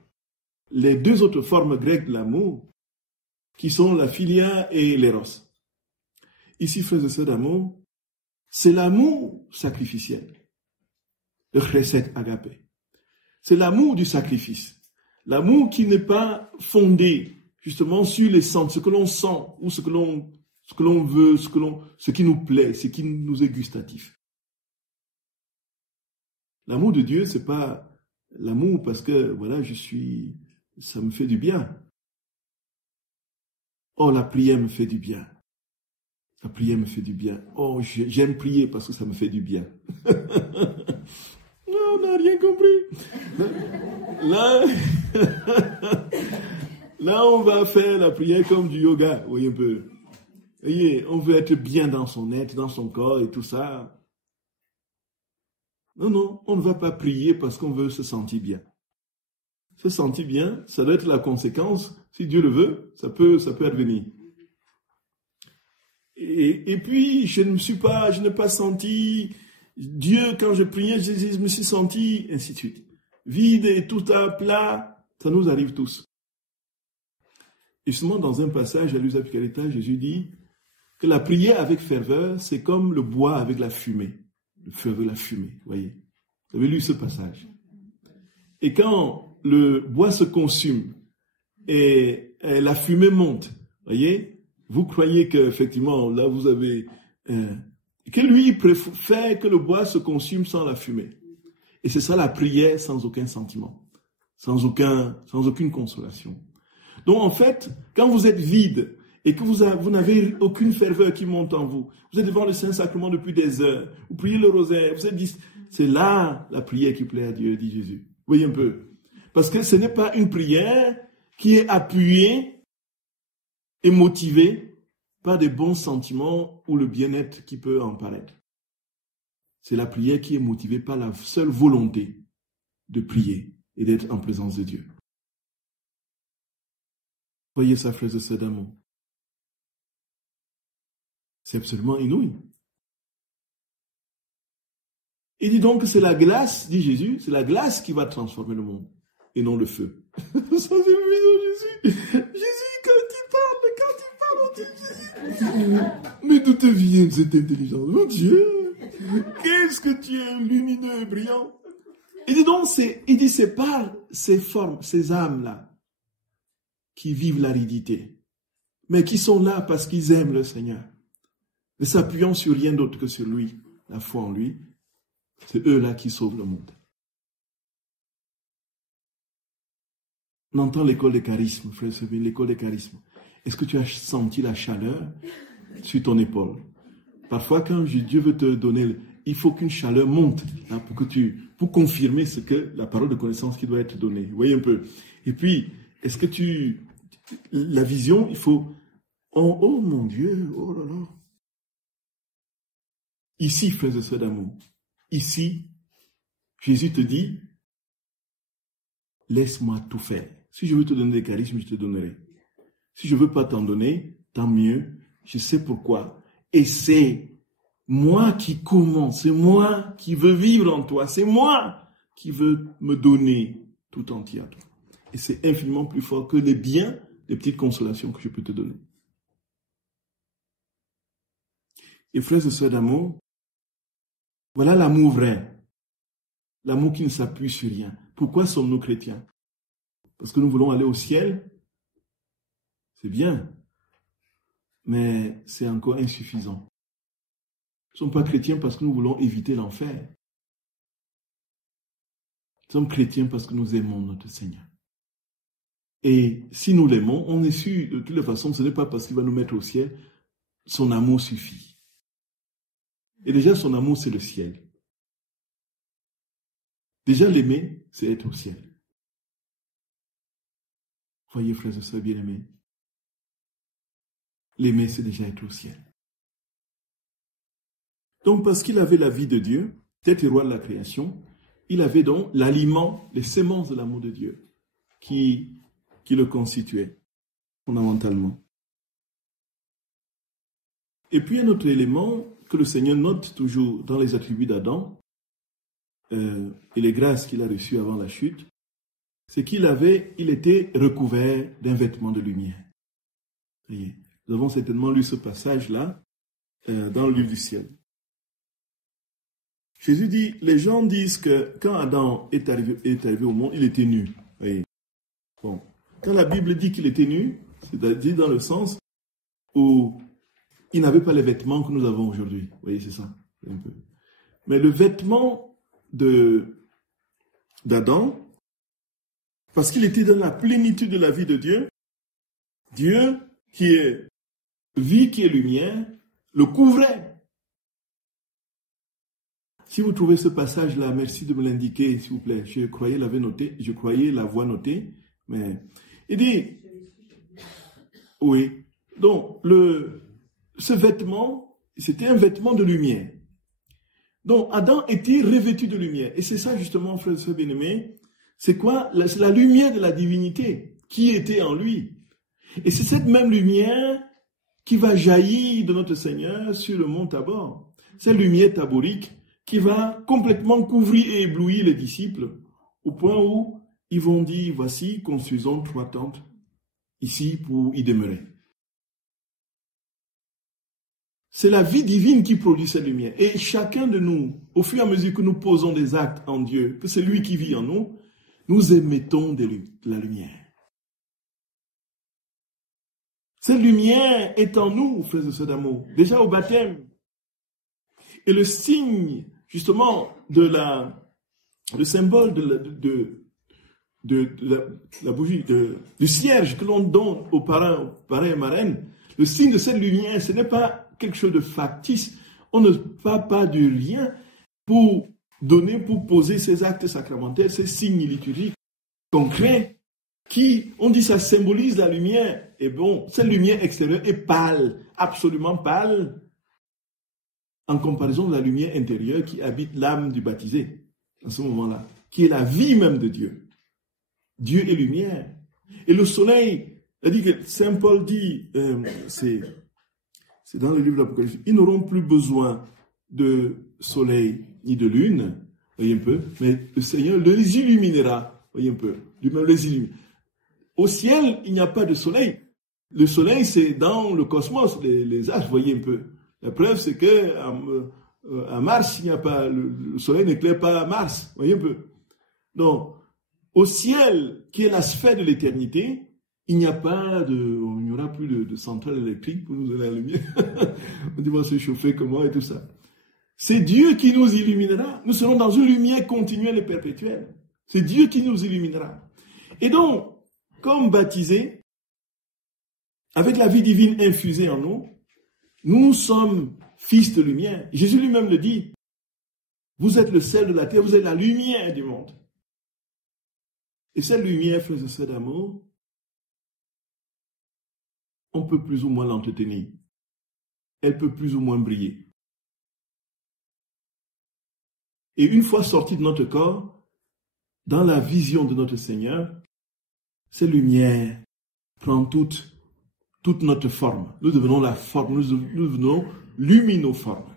les deux autres formes grecques de l'amour, qui sont la philia et l'éros. Ici, frères et sœurs d'amour, c'est l'amour sacrificiel, le chesed agapé. C'est l'amour du sacrifice. L'amour qui n'est pas fondé justement sur les sens, ce que l'on sent ou ce que l'on veut, ce qui nous plaît, ce qui nous est gustatif. L'amour de Dieu, c'est pas l'amour parce que voilà, ça me fait du bien. Oh, la prière me fait du bien. La prière me fait du bien. Oh, j'aime prier parce que ça me fait du bien. Non, on n'a rien compris. Là, on va faire la prière comme du yoga, vous voyez un peu. Vous voyez, on veut être bien dans son être, dans son corps et tout ça. Non, on ne va pas prier parce qu'on veut se sentir bien. Se sentir bien, ça doit être la conséquence. Si Dieu le veut, ça peut advenir. Et puis, je n'ai pas senti Dieu quand je priais, je me suis senti, ainsi de suite. Vide et tout à plat, ça nous arrive tous. Et justement, dans un passage à l'Usa Picaretta, Jésus dit que la prière avec ferveur, c'est comme le bois avec la fumée. Le feu avec la fumée, vous voyez. Vous avez lu ce passage. Et quand le bois se consume et la fumée monte, voyez, vous croyez qu'effectivement, là vous avez... que lui, il préfère que le bois se consume sans la fumée. Et c'est ça la prière sans aucun sentiment, sans aucune consolation. Donc en fait, quand vous êtes vide et que vous n'avez aucune ferveur qui monte en vous, vous êtes devant le Saint-Sacrement depuis des heures, vous priez le rosaire, vous êtes dit, c'est là la prière qui plaît à Dieu, dit Jésus. Vous voyez un peu. Parce que ce n'est pas une prière qui est appuyée et motivée par des bons sentiments ou le bien-être qui peut en paraître. C'est la prière qui est motivée par la seule volonté de prier et d'être en présence de Dieu. Voyez ça, frères et sœurs d'amour. C'est absolument inouï. Il dit donc que c'est la glace, dit Jésus, c'est la glace qui va transformer le monde et non le feu. Ça c'est Jésus. Jésus, quand il parle, on dit Jésus. Mais d'où te vient cette intelligence? Mon Dieu, qu'est-ce que tu es lumineux et brillant. Il dit donc, c'est par ces formes, ces âmes-là, qui vivent l'aridité, mais qui sont là parce qu'ils aiment le Seigneur, ne s'appuyant sur rien d'autre que sur lui, la foi en lui. C'est eux-là qui sauvent le monde. On entend l'école des charismes, frère Séville, l'école des charismes. Est-ce que tu as senti la chaleur sur ton épaule? Parfois, quand Dieu veut te donner, il faut qu'une chaleur monte hein, pour confirmer ce que la parole de connaissance qui doit être donnée. Vous voyez un peu. Et puis, est-ce que la vision, il faut, oh mon Dieu, oh là là. Ici, frères et sœurs d'amour, ici, Jésus te dit, laisse-moi tout faire. Si je veux te donner des charismes, je te donnerai. Si je ne veux pas t'en donner, tant mieux, je sais pourquoi. Et c'est moi qui commence, c'est moi qui veux vivre en toi, c'est moi qui veux me donner tout entier à toi. Et c'est infiniment plus fort que les biens, les petites consolations que je peux te donner. Et frères et sœurs d'amour, voilà l'amour vrai. L'amour qui ne s'appuie sur rien. Pourquoi sommes-nous chrétiens? Parce que nous voulons aller au ciel. C'est bien. Mais c'est encore insuffisant. Nous ne sommes pas chrétiens parce que nous voulons éviter l'enfer. Nous sommes chrétiens parce que nous aimons notre Seigneur. Et si nous l'aimons, on est sûr de toutes les façons, ce n'est pas parce qu'il va nous mettre au ciel. Son amour suffit. Et déjà, son amour, c'est le ciel. Déjà, l'aimer, c'est être au ciel. Voyez, frères et sœurs bien-aimés, l'aimer, c'est déjà être au ciel. Donc, parce qu'il avait la vie de Dieu, tête et roi de la création, il avait donc l'aliment, les semences de l'amour de Dieu qui le constituaient fondamentalement. Et puis, un autre élément que le Seigneur note toujours dans les attributs d'Adam et les grâces qu'il a reçues avant la chute, c'est qu'il était recouvert d'un vêtement de lumière. Voyez, nous avons certainement lu ce passage-là dans le livre du ciel. Jésus dit, les gens disent que quand Adam est arrivé au monde, il était nu. Voyez. Bon. Quand la Bible dit qu'il était nu, c'est-à-dire dans le sens où il n'avait pas les vêtements que nous avons aujourd'hui. Vous voyez, c'est ça. Un peu. Mais le vêtement d'Adam, parce qu'il était dans la plénitude de la vie de Dieu, Dieu qui est vie, qui est lumière, le couvrait. Si vous trouvez ce passage-là, merci de me l'indiquer, s'il vous plaît. Je croyais l'avoir noté, mais il dit, oui, donc ce vêtement, c'était un vêtement de lumière. Donc Adam était revêtu de lumière. Et c'est ça justement, frères et sœurs bien-aimés, c'est quoi? C'est la lumière de la divinité qui était en lui. Et c'est cette même lumière qui va jaillir de notre Seigneur sur le mont Tabor. Cette lumière taborique qui va complètement couvrir et éblouir les disciples au point où ils vont dire, voici, construisons 3 tentes ici pour y demeurer. C'est la vie divine qui produit cette lumière. Et chacun de nous, au fur et à mesure que nous posons des actes en Dieu, que c'est lui qui vit en nous, nous émettons de la lumière. Cette lumière est en nous, frères et sœurs d'amour, déjà au baptême. Et le signe, justement, le symbole de la bougie, du cierge que l'on donne aux parrains et marraines, le signe de cette lumière, ce n'est pas quelque chose de factice. On ne part pas de rien pour poser ces actes sacramentaires, ces signes liturgiques concrets qui, on dit, ça symbolise la lumière. Et bon, cette lumière extérieure est pâle, absolument pâle, en comparaison de la lumière intérieure qui habite l'âme du baptisé, à ce moment-là, qui est la vie même de Dieu. Dieu est lumière. Et le soleil, Saint Paul dit, c'est dans le livre de l'Apocalypse, ils n'auront plus besoin de soleil ni de lune, voyez un peu, mais le Seigneur les illuminera, voyez un peu, lui-même les illumine. Au ciel, il n'y a pas de soleil. Le soleil, c'est dans le cosmos, les astres, voyez un peu. La preuve, c'est que à Mars, il n'y a pas, le soleil n'éclaire pas à Mars, voyez un peu. Donc, au ciel, qui est la sphère de l'éternité, il n'y aura plus de centrale électrique pour nous donner la lumière. On dit, on va se chauffer comment et tout ça. C'est Dieu qui nous illuminera. Nous serons dans une lumière continuelle et perpétuelle. C'est Dieu qui nous illuminera. Et donc, comme baptisés, avec la vie divine infusée en nous, nous sommes fils de lumière. Jésus lui-même le dit. Vous êtes le sel de la terre, vous êtes la lumière du monde. Et cette lumière, frères et sœurs d'amour, on peut plus ou moins l'entretenir. Elle peut plus ou moins briller. Et une fois sorti de notre corps, dans la vision de notre Seigneur, cette lumière prend toute notre forme. Nous devenons la forme, nous devenons luminoformes.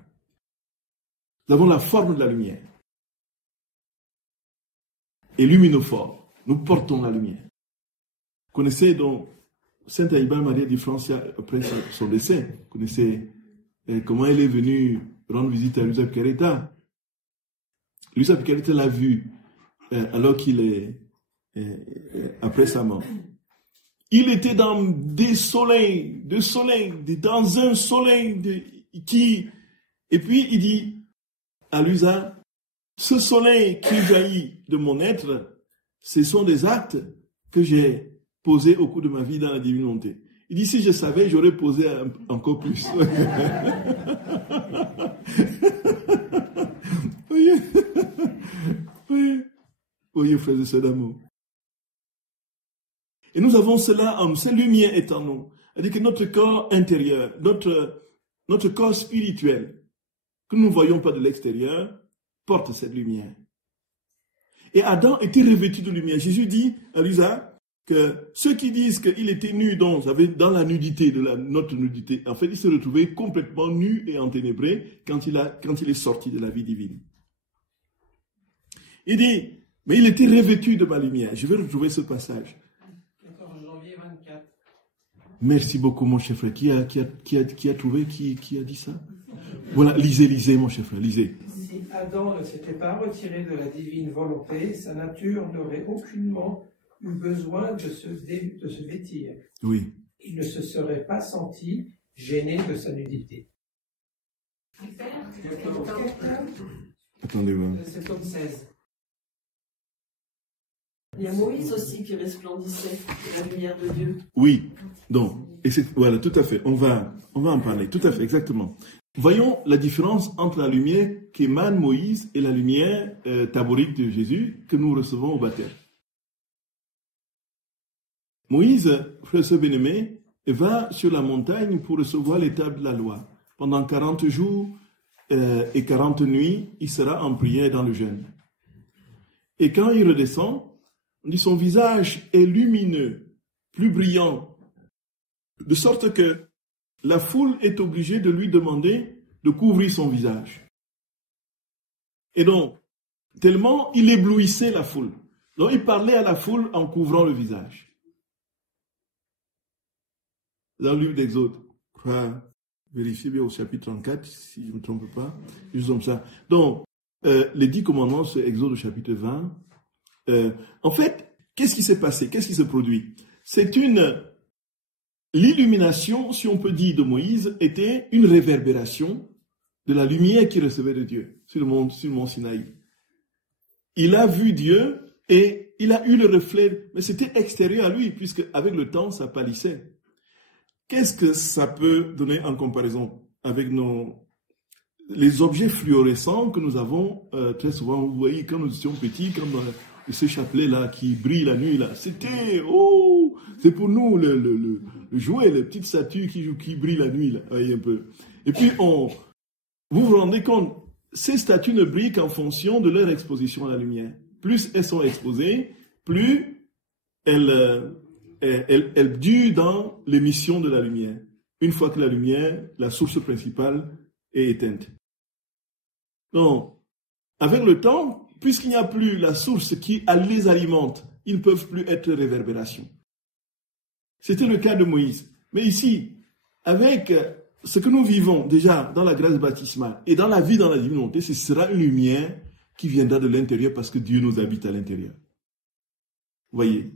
Nous avons la forme de la lumière. Et luminophore, nous portons la lumière. Vous connaissez donc Sainte Aïba Maria di Francia, après son décès, vous connaissez comment elle est venue rendre visite à Luisa Piccarreta. Luisa Piccarreta l'a vue alors qu'il est après sa mort. Il était dans des soleils, dans un soleil et puis il dit à Luisa, ce soleil qui jaillit de mon être, ce sont des actes que j'ai posés au cours de ma vie dans la divinité. Il dit, si je savais, j'aurais posé encore plus. Voyez, frères et sœurs d'amour. Et nous avons cela, cette lumière est en nous. C'est-à-dire que notre corps intérieur, notre corps spirituel, que nous ne voyons pas de l'extérieur, porte cette lumière. Et Adam était revêtu de lumière. Jésus dit à Luisa que ceux qui disent qu'il était nu, dans la nudité, notre nudité, en fait, il se retrouvait complètement nu et enténébré quand il est sorti de la vie divine. Il dit, mais il était revêtu de ma lumière. Je vais retrouver ce passage. 14 janvier 24. Merci beaucoup, mon cher frère. Qui a trouvé, qui a dit ça? Voilà, lisez, mon cher frère, lisez. Si Adam ne s'était pas retiré de la divine volonté, sa nature n'aurait aucunement eu besoin de se vêtir. Oui. Il ne se serait pas senti gêné de sa nudité. Attendez, voilà. C'est tome 16. Il y a Moïse aussi qui resplendissait de la lumière de Dieu. Oui, donc, voilà, tout à fait, on va en parler, tout à fait, exactement. Voyons la différence entre la lumière qu'émane Moïse et la lumière taborique de Jésus que nous recevons au baptême. Moïse, frère et bien-aimé, va sur la montagne pour recevoir l'étape de la loi. Pendant 40 jours et 40 nuits, il sera en prière dans le jeûne. Et quand il redescend, on dit son visage est lumineux, plus brillant, de sorte que la foule est obligée de lui demander de couvrir son visage. Et donc, tellement il éblouissait la foule. Donc, il parlait à la foule en couvrant le visage. Dans le livre d'Exode, je vais vérifier bien au chapitre 34, si je ne me trompe pas, juste comme ça. Donc, les 10 commandements, c'est Exode au chapitre 20. En fait, qu'est-ce qui s'est passé? Qu'est-ce qui se produit? C'est l'illumination, si on peut dire, de Moïse était une réverbération de la lumière qu'il recevait de Dieu sur le mont Sinaï. Il a vu Dieu et il a eu le reflet, mais c'était extérieur à lui, puisque avec le temps, ça pâlissait. Qu'est-ce que ça peut donner en comparaison avec les objets fluorescents que nous avons très souvent? Vous voyez, quand nous étions petits, comme ce chapelet-là qui brille la nuit, là, c'était, c'est pour nous le jouet, les petites statues qui brillent la nuit, là, voyez un peu. Et puis, vous vous rendez compte, ces statues ne brillent qu'en fonction de leur exposition à la lumière. Plus elles sont exposées, plus elles durent dans l'émission de la lumière. Une fois que la lumière, la source principale, est éteinte. Donc, avec le temps, puisqu'il n'y a plus la source qui les alimente, ils ne peuvent plus être réverbération. C'était le cas de Moïse. Mais ici, avec ce que nous vivons déjà dans la grâce baptismale et dans la vie dans la divinité, ce sera une lumière qui viendra de l'intérieur parce que Dieu nous habite à l'intérieur. Vous voyez,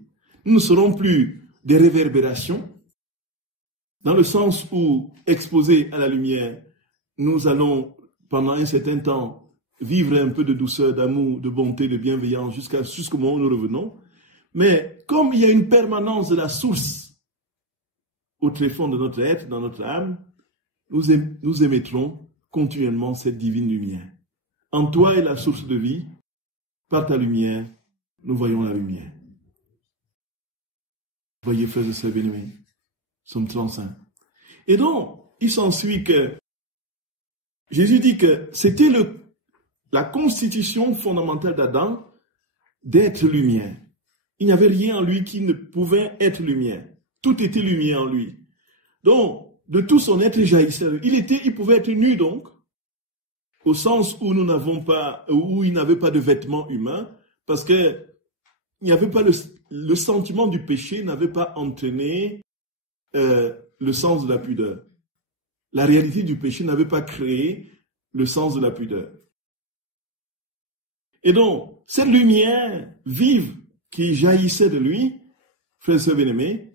nous ne serons plus des réverbérations, dans le sens où, exposés à la lumière, nous allons, pendant un certain temps, vivre un peu de douceur, d'amour, de bonté, de bienveillance, jusqu'au moment où nous revenons. Mais comme il y a une permanence de la source au tréfonds de notre être, dans notre âme, nous émettrons continuellement cette divine lumière. En toi est la source de vie, par ta lumière, nous voyons la lumière. Voyez, frères et sœurs bien-aimés, nous sommes 35. Et donc, il s'ensuit que Jésus dit que c'était la constitution fondamentale d'Adam d'être lumière. Il n'y avait rien en lui qui ne pouvait être lumière. Tout était lumière en lui. Donc, de tout son être jaillissait. Il pouvait être nu donc, au sens où il n'avait pas de vêtements humains, parce que il n'y avait pas le sentiment du péché n'avait pas entraîné le sens de la pudeur. La réalité du péché n'avait pas créé le sens de la pudeur. Et donc, cette lumière vive qui jaillissait de lui, frères et sœurs bien-aimés,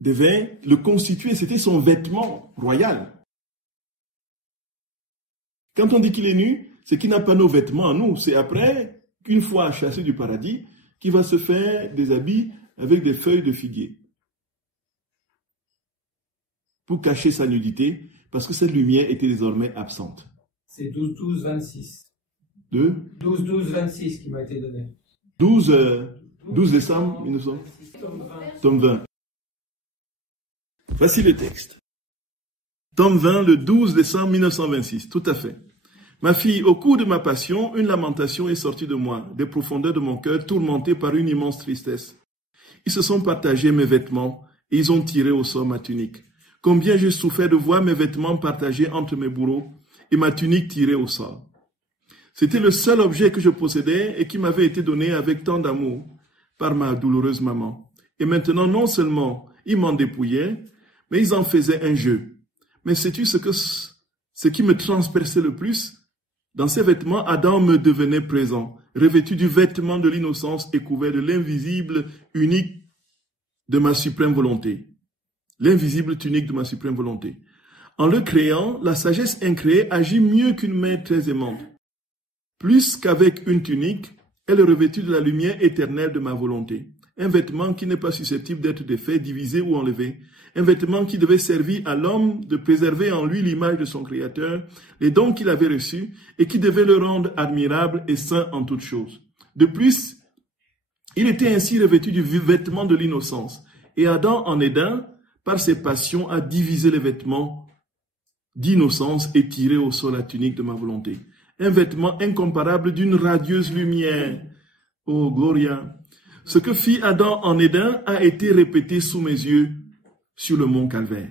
devait le constituer, c'était son vêtement royal. Quand on dit qu'il est nu, c'est qu'il n'a pas nos vêtements à nous. C'est après, qu'une fois chassé du paradis, qu'il va se faire des habits avec des feuilles de figuier. Pour cacher sa nudité, parce que cette lumière était désormais absente. C'est 12-12-26. 12-12-26 qui m'a été donné. 12 décembre 1900. Tome 20. Voici le texte. Tome 20, le 12 décembre 1926. Tout à fait. Ma fille, au cours de ma passion, une lamentation est sortie de moi, des profondeurs de mon cœur, tourmentée par une immense tristesse. Ils se sont partagés mes vêtements et ils ont tiré au sort ma tunique. Combien j'ai souffert de voir mes vêtements partagés entre mes bourreaux et ma tunique tirée au sort. C'était le seul objet que je possédais et qui m'avait été donné avec tant d'amour par ma douloureuse maman. Et maintenant, non seulement ils m'en dépouillaient, mais ils en faisaient un jeu. Mais sais-tu ce qui me transperçait le plus? Dans ces vêtements, Adam me devenait présent, revêtu du vêtement de l'innocence et couvert de l'invisible unique de ma suprême volonté. L'invisible tunique de ma suprême volonté. En le créant, la sagesse incréée agit mieux qu'une mère très aimante. Plus qu'avec une tunique, elle est revêtue de la lumière éternelle de ma volonté. Un vêtement qui n'est pas susceptible d'être défait, divisé ou enlevé. Un vêtement qui devait servir à l'homme de préserver en lui l'image de son Créateur, les dons qu'il avait reçus, et qui devait le rendre admirable et saint en toutes choses. De plus, il était ainsi revêtu du vêtement de l'innocence. Et Adam, en Éden, par ses passions, a divisé les vêtements d'innocence et tiré au sol la tunique de ma volonté. Un vêtement incomparable d'une radieuse lumière. Oh, Gloria! Ce que fit Adam en Éden a été répété sous mes yeux sur le mont Calvaire.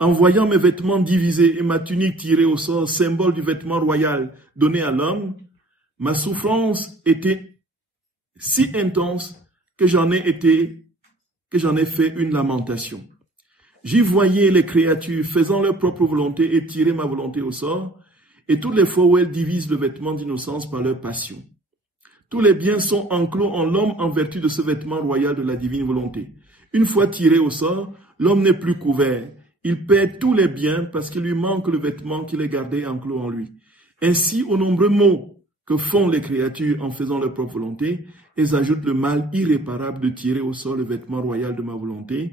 En voyant mes vêtements divisés et ma tunique tirée au sort, symbole du vêtement royal donné à l'homme, ma souffrance était si intense que j'en ai fait une lamentation. J'y voyais les créatures faisant leur propre volonté et tirer ma volonté au sort, et toutes les fois où elles divisent le vêtement d'innocence par leur passion. Tous les biens sont enclos en l'homme en vertu de ce vêtement royal de la divine volonté. Une fois tiré au sort, l'homme n'est plus couvert. Il perd tous les biens parce qu'il lui manque le vêtement qu'il est gardé enclos en lui. Ainsi, aux nombreux maux que font les créatures en faisant leur propre volonté, elles ajoutent le mal irréparable de tirer au sort le vêtement royal de ma volonté,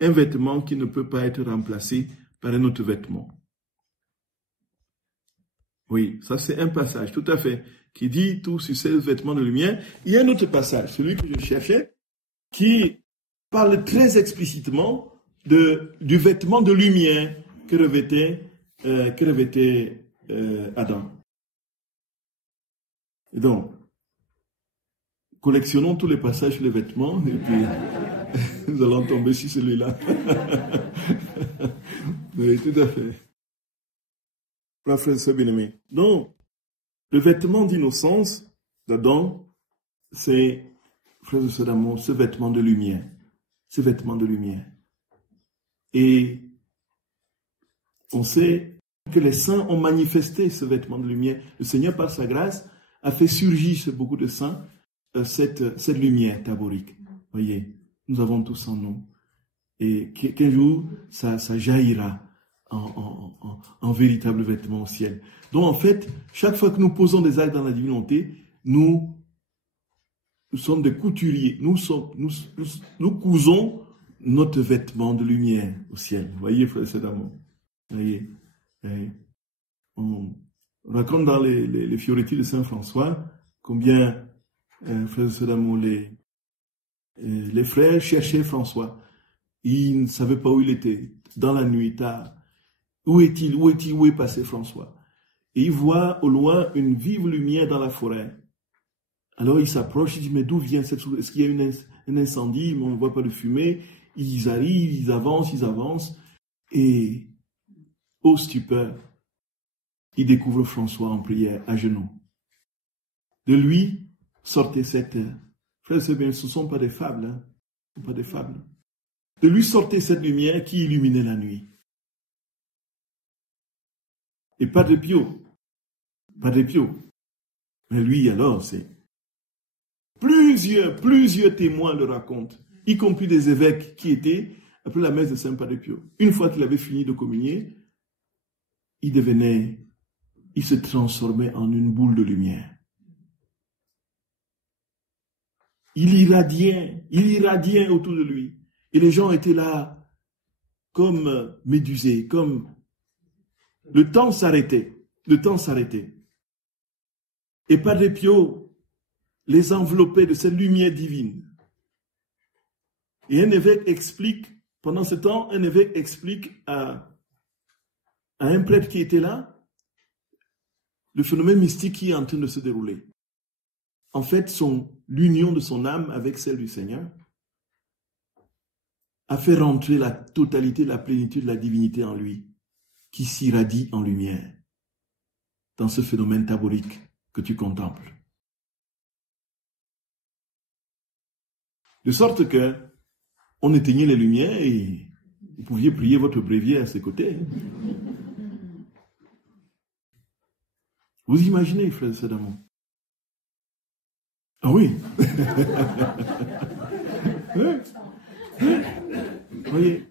un vêtement qui ne peut pas être remplacé par un autre vêtement. Oui, ça c'est un passage, tout à fait, qui dit tout sur ces vêtements de lumière. Il y a un autre passage, celui que je cherchais, qui parle très explicitement du vêtement de lumière que revêtait Adam. Et donc, collectionnons tous les passages sur les vêtements, et puis nous allons tomber sur celui-là. Oui, tout à fait. Frères et sœurs bien-aimés. Donc, le vêtement d'innocence d'Adam, c'est, frères et sœurs d'amour, ce vêtement de lumière. Ce vêtement de lumière. Et on sait que les saints ont manifesté ce vêtement de lumière. Le Seigneur, par sa grâce, a fait surgir chez beaucoup de saints cette lumière taborique. Voyez, nous avons tous en nous. Et qu'un jour, ça jaillira en véritable vêtement au ciel. Donc en fait, chaque fois que nous posons des actes dans la divinité, nous sommes des couturiers. Nous cousons notre vêtement de lumière au ciel. Voyez, frères et sœurs d'amour. Voyez. On raconte dans les Fioretti de Saint François combien, frères et sœurs d'amour, les frères cherchaient François. Ils ne savaient pas où il était. Dans la nuit, tard. Où est-il? Où est passé François? et il voit au loin une vive lumière dans la forêt. Alors il s'approche, il dit, mais d'où vient cette chose? Est-ce qu'il y a un incendie? Mais on ne voit pas de fumée. Ils arrivent, ils avancent, et ô stupeur, il découvre François en prière, à genoux. De lui sortait cette... Frères et sœurs, ce ne sont pas des fables, hein. Ce ne sont pas des fables. De lui sortait cette lumière qui illuminait la nuit. Et pas de Pio. Pas de Pio. Mais lui, alors, c'est... Plusieurs témoins le racontent, y compris des évêques qui étaient après la messe de Saint Padre Pio. Une fois qu'il avait fini de communier, il se transformait en une boule de lumière. Il irradiait autour de lui. Et les gens étaient là comme médusés, comme... Le temps s'arrêtait. Et Padre Pio les enveloppait de cette lumière divine. Et un évêque explique, pendant ce temps, à un prêtre qui était là, le phénomène mystique qui est en train de se dérouler. En fait, l'union de son âme avec celle du Seigneur a fait rentrer la totalité, la plénitude de la divinité en lui, qui s'irradie en lumière, dans ce phénomène taborique que tu contemples. De sorte que on éteignait les lumières et vous pouviez prier votre bréviaire à ses côtés. Vous imaginez, frères et sœurs d'amour? Ah oui. Oui.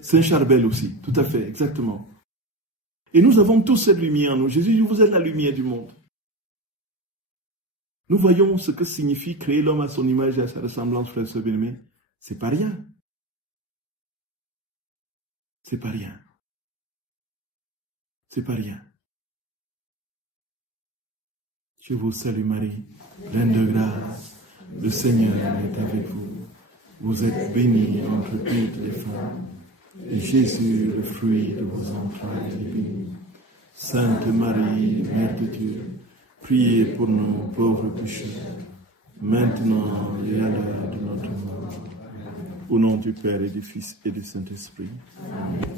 Saint Charbel aussi, tout à fait, exactement. Et nous avons tous cette lumière en nous. Jésus dit, vous êtes la lumière du monde. Nous voyons ce que signifie créer l'homme à son image et à sa ressemblance, frères et sœurs bien-aimés. C'est pas rien. C'est pas rien. C'est pas rien. Je vous salue Marie, pleine de grâce. Le Seigneur est avec vous. Vous êtes bénie entre toutes les femmes. Et Jésus, le fruit de vos entrailles, est béni. Sainte Marie, Mère de Dieu, priez pour nous pauvres pécheurs, maintenant et à l'heure de notre mort. Au nom du Père et du Fils et du Saint-Esprit. Amen.